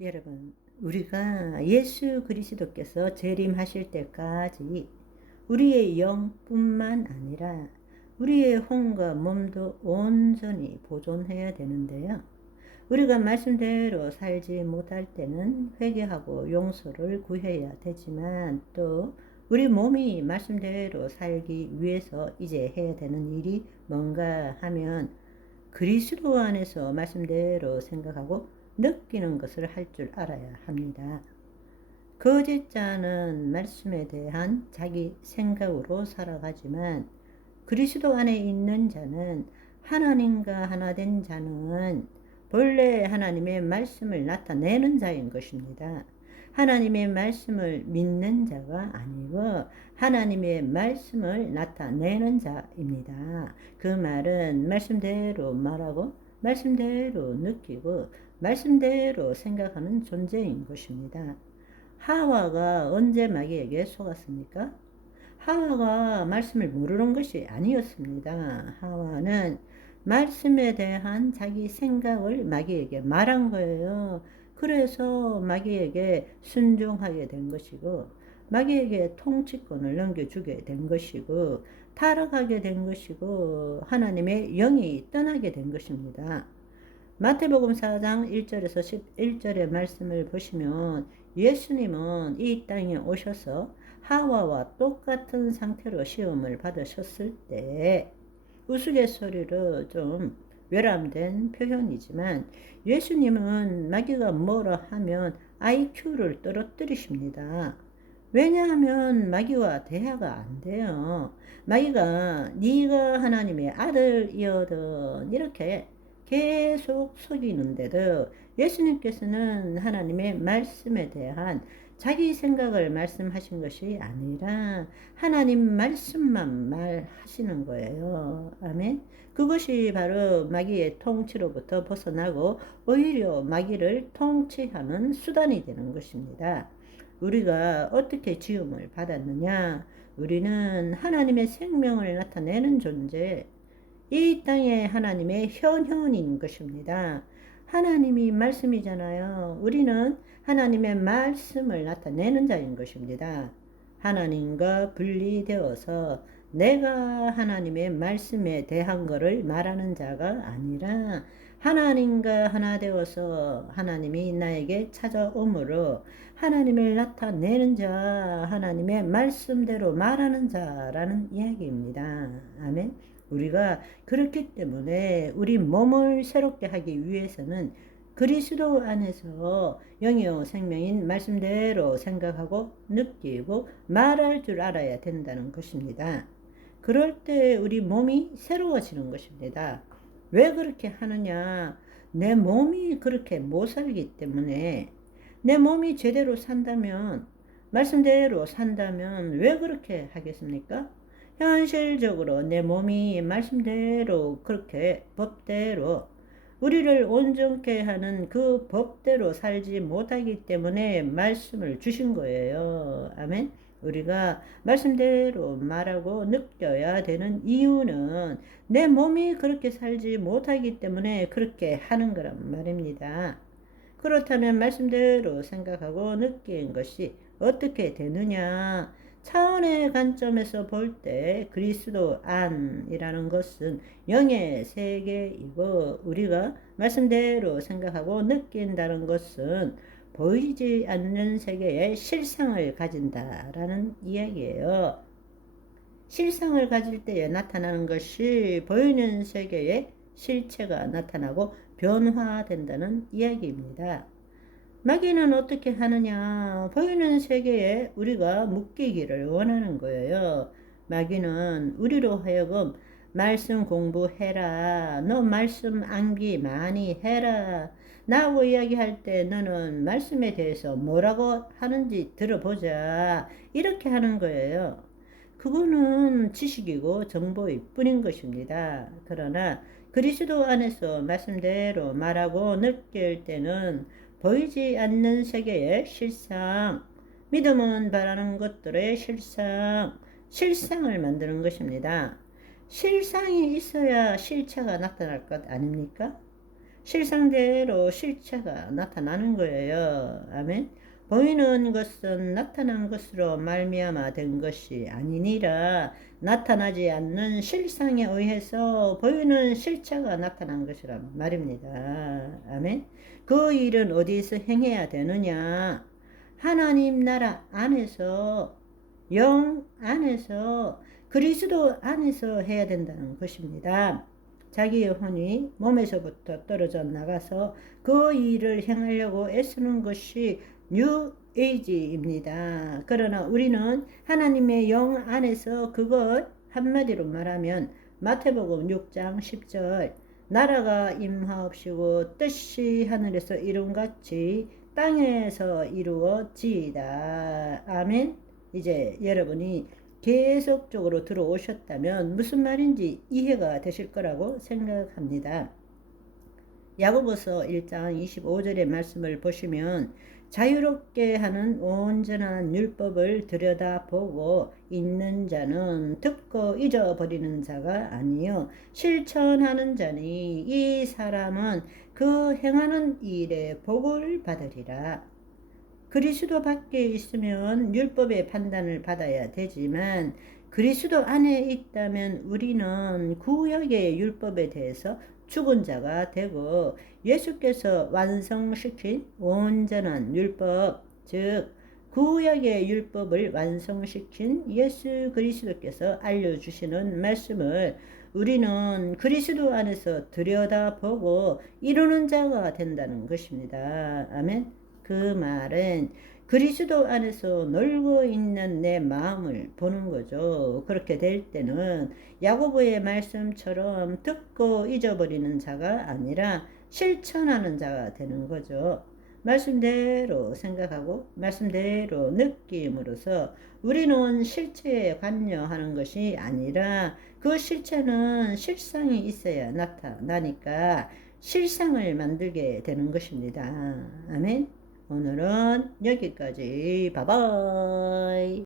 여러분, 우리가 예수 그리스도께서 재림하실 때까지 우리의 영뿐만 아니라 우리의 혼과 몸도 온전히 보존해야 되는데요. 우리가 말씀대로 살지 못할 때는 회개하고 용서를 구해야 되지만, 또 우리 몸이 말씀대로 살기 위해서 이제 해야 되는 일이 뭔가 하면 그리스도 안에서 말씀대로 생각하고 느끼는 것을 할 줄 알아야 합니다. 거짓자는 말씀에 대한 자기 생각으로 살아가지만, 그리스도 안에 있는 자는, 하나님과 하나 된 자는 본래 하나님의 말씀을 나타내는 자인 것입니다. 하나님의 말씀을 믿는 자가 아니고 하나님의 말씀을 나타내는 자입니다. 그 말은 말씀대로 말하고 말씀대로 느끼고 말씀대로 생각하는 존재인 것입니다. 하와가 언제 마귀에게 속았습니까? 하와가 말씀을 모르는 것이 아니었습니다. 하와는 말씀에 대한 자기 생각을 마귀에게 말한 거예요. 그래서 마귀에게 순종하게 된 것이고, 마귀에게 통치권을 넘겨주게 된 것이고, 타락하게 된 것이고, 하나님의 영이 떠나게 된 것입니다. 마태복음 4장 1절에서 11절의 말씀을 보시면, 예수님은 이 땅에 오셔서 하와와 똑같은 상태로 시험을 받으셨을 때, 우스갯소리로 좀 외람된 표현이지만, 예수님은 마귀가 뭐라 하면 IQ를 떨어뜨리십니다. 왜냐하면 마귀와 대화가 안 돼요. 마귀가 네가 하나님의 아들이거든 이렇게 계속 속이는데도, 예수님께서는 하나님의 말씀에 대한 자기 생각을 말씀하신 것이 아니라 하나님 말씀만 말하시는 거예요. 아멘. 그것이 바로 마귀의 통치로부터 벗어나고 오히려 마귀를 통치하는 수단이 되는 것입니다. 우리가 어떻게 지음을 받았느냐? 우리는 하나님의 생명을 나타내는 존재, 이 땅에 하나님의 현현인 것입니다. 하나님이 말씀이잖아요. 우리는 하나님의 말씀을 나타내는 자인 것입니다. 하나님과 분리되어서 내가 하나님의 말씀에 대한 것을 말하는 자가 아니라, 하나님과 하나 되어서 하나님이 나에게 찾아오므로 하나님을 나타내는 자, 하나님의 말씀대로 말하는 자라는 이야기입니다. 아멘. 우리가 그렇기 때문에 우리 몸을 새롭게 하기 위해서는 그리스도 안에서 영이요 생명인 말씀대로 생각하고 느끼고 말할 줄 알아야 된다는 것입니다. 그럴 때 우리 몸이 새로워지는 것입니다. 왜 그렇게 하느냐? 내 몸이 그렇게 못 살기 때문에. 내 몸이 제대로 산다면, 말씀대로 산다면 왜 그렇게 하겠습니까? 현실적으로 내 몸이 말씀대로 그렇게 법대로 우리를 온전케 하는 그 법대로 살지 못하기 때문에 말씀을 주신 거예요. 아멘. 우리가 말씀대로 말하고 느껴야 되는 이유는 내 몸이 그렇게 살지 못하기 때문에 그렇게 하는 거란 말입니다. 그렇다면 말씀대로 생각하고 느낀 것이 어떻게 되느냐? 차원의 관점에서 볼 때 그리스도 안이라는 것은 영의 세계이고, 우리가 말씀대로 생각하고 느낀다는 것은 보이지 않는 세계의 실상을 가진다라는 이야기예요. 실상을 가질 때에 나타나는 것이 보이는 세계의 실체가 나타나고 변화된다는 이야기입니다. 마귀는 어떻게 하느냐? 보이는 세계에 우리가 묶이기를 원하는 거예요. 마귀는 우리로 하여금 말씀 공부해라, 너 말씀 암기 많이 해라, 나하고 이야기할 때 너는 말씀에 대해서 뭐라고 하는지 들어보자, 이렇게 하는 거예요. 그거는 지식이고 정보일 뿐인 것입니다. 그러나 그리스도 안에서 말씀대로 말하고 느낄 때는 보이지 않는 세계의 실상, 믿음은 바라는 것들의 실상, 실상을 만드는 것입니다. 실상이 있어야 실체가 나타날 것 아닙니까? 실상대로 실체가 나타나는 거예요. 아멘. 보이는 것은 나타난 것으로 말미암아 된 것이 아니니라. 나타나지 않는 실상에 의해서 보이는 실체가 나타난 것이란 말입니다. 아멘. 그 일은 어디서 행해야 되느냐? 하나님 나라 안에서, 영 안에서, 그리스도 안에서 해야 된다는 것입니다. 자기의 혼이 몸에서부터 떨어져 나가서 그 일을 행하려고 애쓰는 것이 뉴 에이지입니다. 그러나 우리는 하나님의 영 안에서 그것, 한마디로 말하면 마태복음 6장 10절, 나라가 임하옵시고 뜻이 하늘에서 이룬같이 땅에서 이루어지이다. 아멘. 이제 여러분이 계속적으로 들어오셨다면 무슨 말인지 이해가 되실 거라고 생각합니다. 야고보서 1장 25절의 말씀을 보시면 자유롭게 하는 온전한 율법을 들여다보고 있는 자는 듣고 잊어버리는 자가 아니요 실천하는 자니 이 사람은 그 행하는 일에 복을 받으리라. 그리스도 밖에 있으면 율법의 판단을 받아야 되지만 그리스도 안에 있다면 우리는 구약의 율법에 대해서 죽은 자가 되고 예수께서 완성시킨 온전한 율법, 즉 구약의 율법을 완성시킨 예수 그리스도께서 알려주시는 말씀을 우리는 그리스도 안에서 들여다보고 이루는 자가 된다는 것입니다. 아멘. 그 말은 그리스도 안에서 놀고 있는 내 마음을 보는 거죠. 그렇게 될 때는 야고보의 말씀처럼 듣고 잊어버리는 자가 아니라 실천하는 자가 되는 거죠. 말씀대로 생각하고 말씀대로 느낌으로써 우리는 실체에 관여하는 것이 아니라 그 실체는 실상이 있어야 나타나니까 실상을 만들게 되는 것입니다. 아멘. 오늘은 여기까지. 바이바이.